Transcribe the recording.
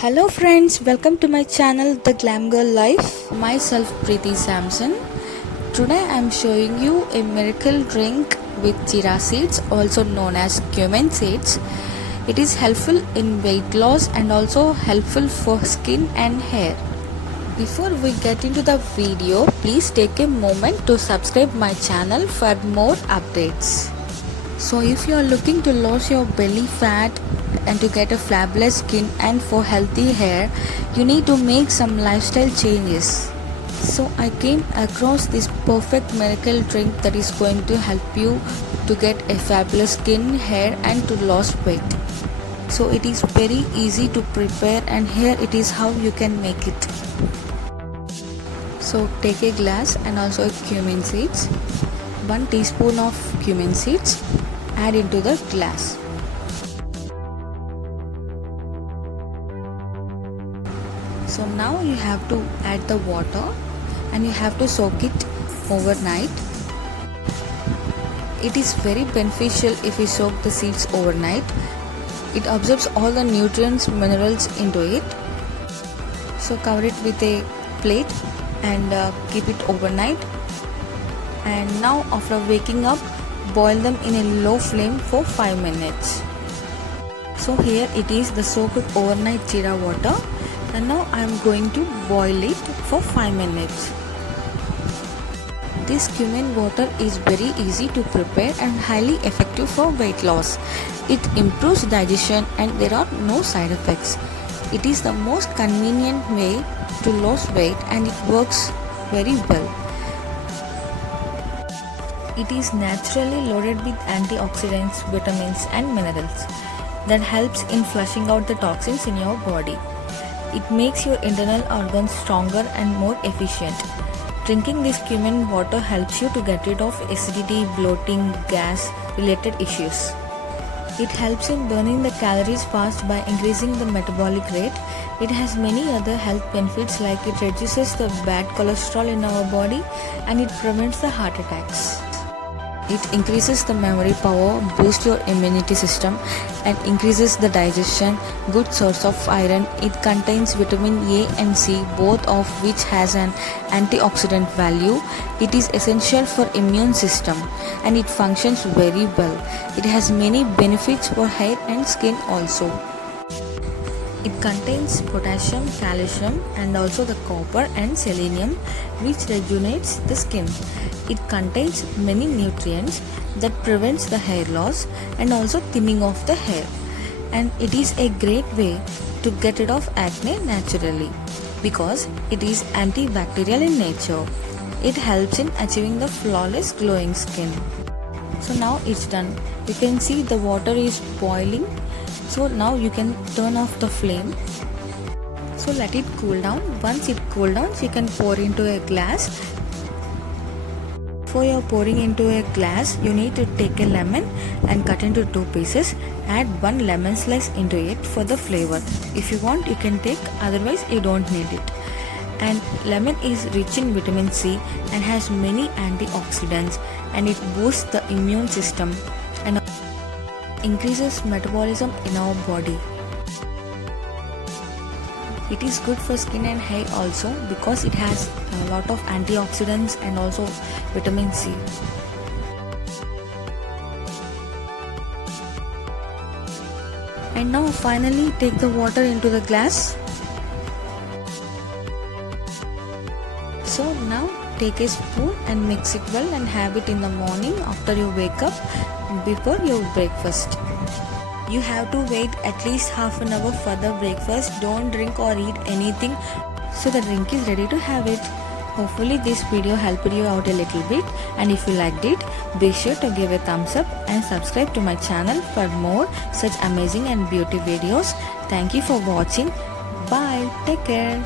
Hello friends, welcome to my channel The Glam Girl Life. Myself Preeti Samson. Today I am showing you a miracle drink with jeera seeds, also known as cumin seeds. It is helpful in weight loss and also helpful for skin and hair. Before we get into the video, please take a moment to subscribe my channel for more updates. So if you are looking to lose your belly fat and to get a fabulous skin and for healthy hair, you need to make some lifestyle changes. So I came across this perfect miracle drink that is going to help you to get a fabulous skin, hair and to lose weight. So it is very easy to prepare, and here it is how you can make it. So take a glass and also a cumin seeds, 1 teaspoon of cumin seeds, add into the glass. So now you have to add the water and you have to soak it overnight. It is very beneficial if you soak the seeds overnight. It absorbs all the nutrients, minerals into it. So cover it with a plate and keep it overnight. And now after waking up, boil them in a low flame for 5 minutes. So here it is, the soaked overnight jeera water, and now I am going to boil it for 5 minutes. This cumin water is very easy to prepare and highly effective for weight loss. It improves digestion and there are no side effects. It is the most convenient way to lose weight and it works very well. It is naturally loaded with antioxidants, vitamins and minerals that helps in flushing out the toxins in your body. It makes your internal organs stronger and more efficient. Drinking this cumin water helps you to get rid of acidity, bloating, gas related issues. It helps in burning the calories fast by increasing the metabolic rate. It has many other health benefits, like it reduces the bad cholesterol in our body and it prevents the heart attacks. It increases the memory power, boosts your immunity system and increases the digestion. Good source of iron. It contains vitamin A and C, both of which has an antioxidant value. It is essential for immune system and it functions very well. It has many benefits for hair and skin also. It contains potassium, calcium and also the copper and selenium, which rejuvenates the skin. It contains many nutrients that prevents the hair loss and also thinning of the hair. And it is a great way to get rid of acne naturally because it is antibacterial in nature. It helps in achieving the flawless glowing skin. So now it's done. You can see the water is boiling. So now you can turn off the flame. So let it cool down. Once it cools down, you can pour into a glass. Before you are pouring into a glass, you need to take a lemon and cut into 2 pieces. Add 1 lemon slice into it for the flavor. If you want, you can take, otherwise you don't need it. And lemon is rich in vitamin C and has many antioxidants, and it boosts the immune system and increases metabolism in our body. It is good for skin and hair also because it has a lot of antioxidants and also vitamin C. And now finally take the water into the glass. So now take a spoon and mix it well and have it in the morning after you wake up before your breakfast. You have to wait at least half an hour for the breakfast. Don't drink or eat anything. So the drink is ready to have it. Hopefully this video helped you out a little bit, and if you liked it, be sure to give a thumbs up and subscribe to my channel for more such amazing and beauty videos. Thank you for watching. Bye. Take care.